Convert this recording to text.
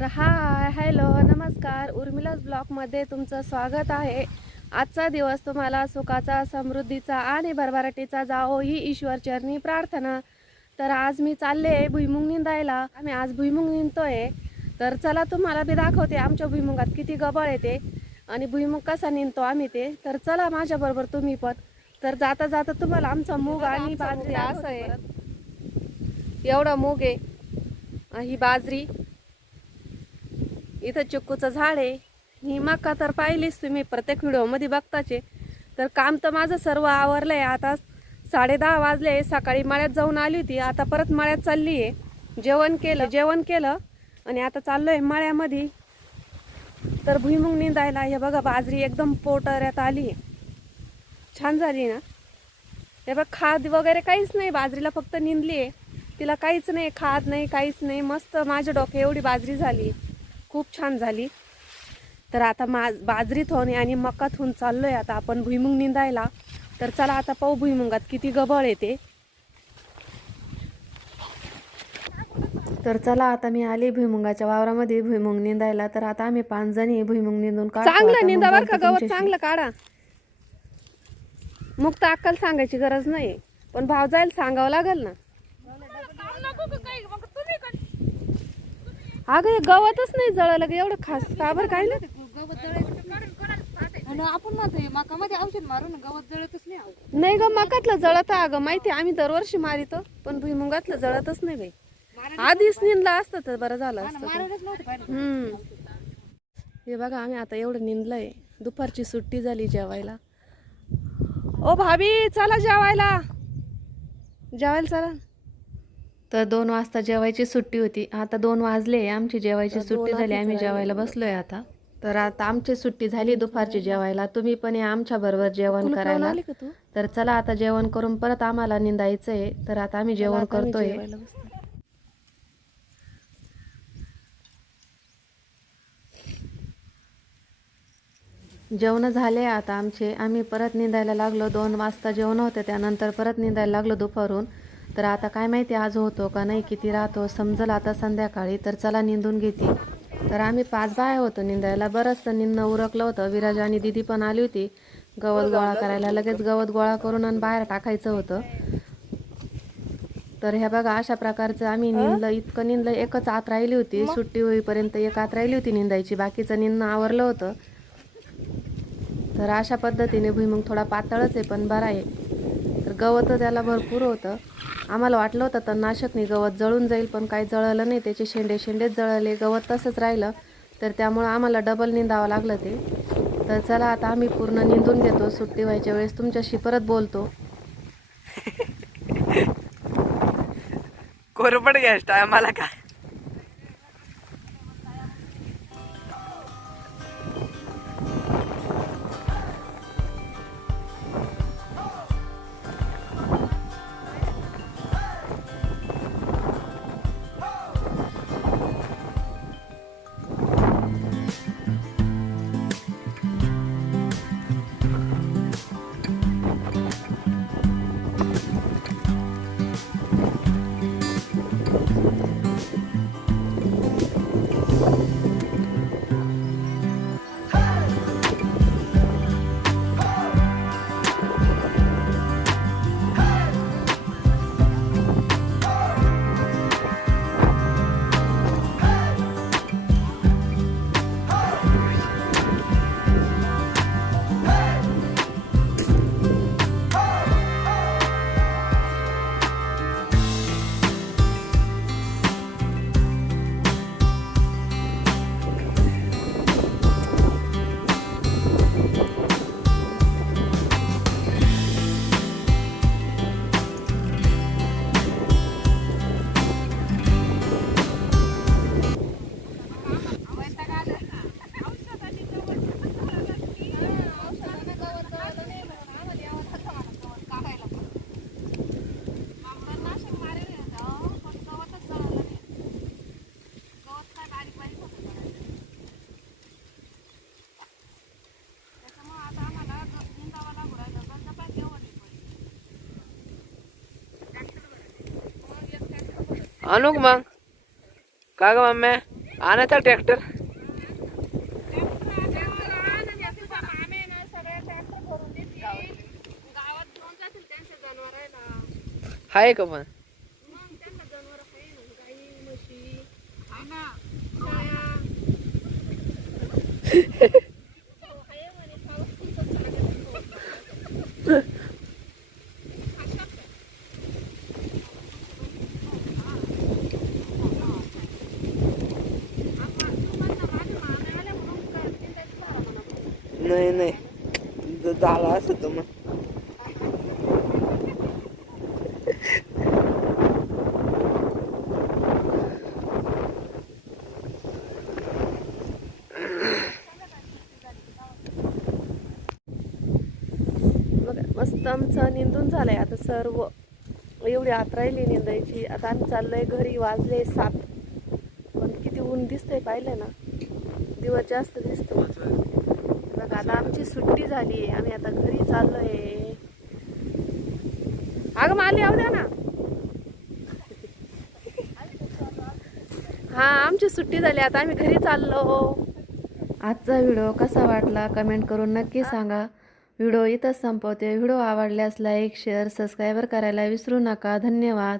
तर hi hello नमस्कार. उर्मिलास ब्लॉगमध्ये तुमचं स्वागत आहे. आजचा दिवस तुम्हाला सुखाचा समृद्धीचा आणि भरभराटीचा जाओ ही ईश्वरचरणी प्रार्थना. तर आज मी चालले भुईमुंग निंदायला. आम्ही आज भुईमुंग निंदतोय. तर चला तुम्हाला बी दाखवते आमच्या भुईमुगात किती गबळ येते आणि भुईमुग कसा निंदतो आम्ही ते. तर चला माझ्याबरोबर तुम्ही पण. तर जाता जाता तुम्हाला आमचा मूग आणि बाजरी असं आहे एवढा मूग आहे. ही बाजरी. इथं चिक्कूचं झाड आहे. ही मका तर पाहिलीच तुम्ही प्रत्येक व्हिडिओमध्ये बघताचे. तर काम तर माझं सर्व आवरलं आहे आता साडे दहा वाजले सकाळी मळ्यात जाऊन आली होती. आता परत मळ्यात चालली आहे. जेवण केलं जेवण केलं आणि आता चाललो आहे मळ्यामध्ये. तर भुईमुग निंदायला. हे बघा बाजरी एकदम पोटऱ्यात आली आहे. छान झाली ना? हे बघ खाद वगैरे काहीच नाही. बाजरीला फक्त निंदली आहे. तिला काहीच नाही खाद नाही काहीच नाही. मस्त माझ्या डोके एवढी बाजरी झाली खूप छान झाली. तर आता मा बाजरी थोने आणि मका थून चाललोय आता आपण भुईमुग निंदायला. तर चला आता पाहू भुईमुगात किती गबळ येते. तर चला आता मी आली भुईमुगाच्या वावरामध्ये भुईमुग निंदायला. तर आता आम्ही पाच जणी भुईमुग निंदून चांगलं निंदा बरं का गवत. चांगलं काढा. मग तर अक्कल सांगायची गरज नाही पण भाव जायला सांगावं लागेल ना. अगं हे गवतच नाही जळलं ग एवढं खास का बरं काय ना आणि आपण म्हणतो मकामध्ये औषध मारून गवत जळतच नाही ग मकातलं जळत अगं माहिती आम्ही दरवर्षी मारितो पण भुईमुगातलं जळतच नाही बाई. आधीच निंदला असतं तर बरं झालं असतं ते. मारायलाच नव्हतं पाहिजे. हम्म. हे बघा आम्ही आता एवढं निंदलंय. दुपारची सुट्टी झाली जेवायला. ओ भाभी चला जेवायला. जेवायला चला. तर दोन वाजता जेवायची सुट्टी होती. आता दोन वाजले आमची जेवायची सुट्टी झाली. आम्ही. जेवायला बसलोय आता. तर आता आमची सुट्टी झाली दुपारची जेवायला. तुम्ही पण या आमच्या बरोबर जेवण करायला. तर चला आता जेवण करून परत आम्हाला निंदायचंय. तर आता आम्ही जेवण करतोय. जेवण झाले आता आमचे. आम्ही परत निंदायला लागलो. दोन वाजता जेवण होते. त्यानंतर परत निंदायला लागलो दुपारून. तर आता काय माहिती आज होतो का नाही किती राहतो समजलं आता संध्याकाळी तर चला निंदून घेते. तर आम्ही पाच बाया होतो निंदायला. बरंचसं निंदणं उरकलं होतं. विराज आणि दिदी पण आली होती. गवत गोळा करायला लगेच गवत गोळा करून आणि बाहेर टाकायचं होतं. तर ह्या बघा अशा प्रकारचं आम्ही निंदलं. इतकं निंदलं. एकच आत राहिली होती. सुट्टी होईपर्यंत एक आत राहिली होती निंदायची. बाकीचं निंदणं आवरलं होतं. तर अशा पद्धतीने भुईमुग थोडा पातळच आहे पण बरा आहे. तर गवत त्याला भरपूर होतं. आम्हाला वाटलं होतं तर नाशकनी गवत जळून जाईल पण काही जळलं नाही. त्याचे शेंडे शेंडेच जळले. गवत तसंच राहिलं तर त्यामुळं आम्हाला डबल निंदावं लागलं ते. तर चला आता आम्ही पूर्ण निंदून घेतो. सुट्टी व्हायच्या वेळेस तुमच्याशी परत बोलतो. कोरपड गॅस आम्हाला काय आणू का मग का ग मम्मी आणायचा ट्रॅक्टर आहे का पण नाही नाही ज- झाला असं तर मग मस्त आमचं निंदून झालंय. आता सर्व एवढी आत राहिली निंदायची. आता आम्ही चाललोय घरी वाजले सात. पण किती ऊन दिसतंय पाहिलं ना. दिवस जास्त दिसतो. आता आमची सुट्टी झाली आम्ही आता घरी चाललोय. अगं माली येऊ द्या ना. हा आमची सुट्टी झाली. आता आम्ही घरी चाललो. आजचा व्हिडिओ कसा वाटला कमेंट करून नक्की सांगा. व्हिडिओ इथंच संपवते. व्हिडिओ आवडल्यास लाईक शेअर सबस्क्राईबर करायला विसरू नका. धन्यवाद.